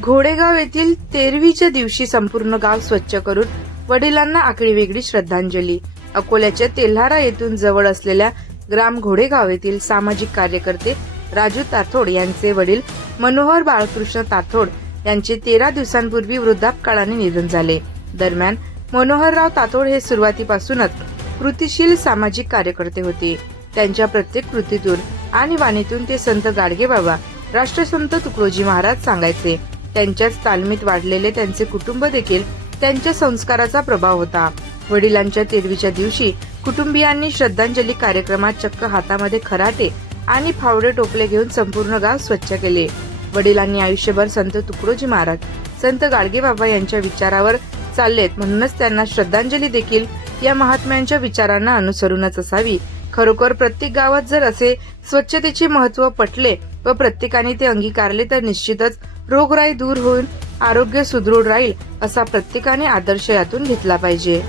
घोडेगाव येथील तेरवीच्या दिवशी संपूर्ण गाव स्वच्छ करून वडिलांना आकडी वेगळी श्रद्धांजली. अकोल्याच्या तेल्हारा येथून जवळ असलेल्या ग्राम घोडेगाव येथील सामाजिक कार्यकर्ते राजू ताथोड यांचे वडील मनोहर बाळकृष्ण ताथोड यांचे तेरा दिवसांपूर्वी वृद्धापकाळाने निधन झाले. दरम्यान मनोहरराव ताथोड हे सुरुवातीपासूनच कृतिशील सामाजिक कार्यकर्ते होते. त्यांच्या प्रत्येक कृतीतून आणि वाणीतून ते संत गाडगे बाबा राष्ट्रसंत तुकडोजी महाराज सांगायचे. त्यांच्याच तालमीत वाढलेले त्यांचे कुटुंब देखील त्यांच्या संस्काराचा प्रभाव होता. वडिलांच्या तेरवीच्या दिवशी कुटुंबियांनी श्रद्धांजली कार्यक्रमात चक्क हातामध्ये खराटे आणि फावडे टोपले घेऊन संपूर्ण गाव स्वच्छ केले. वडिलांनी आयुष्यभर संत तुकडोजी महाराज संत गाडगे बाबा यांच्या विचारावर चाललेत म्हणूनच त्यांना श्रद्धांजली देखील या महात्म्यांच्या विचारांना अनुसरूनच असावी. खरोखर प्रत्येक गावात जर असे स्वच्छतेचे महत्त्व पटले व प्रत्येकाने ते अंगीकारले तर निश्चितच रोगराई दूर होऊन आरोग्य सुदृढ राहील असा प्रत्येकाने आदर्श यातून घेतला पाहिजे.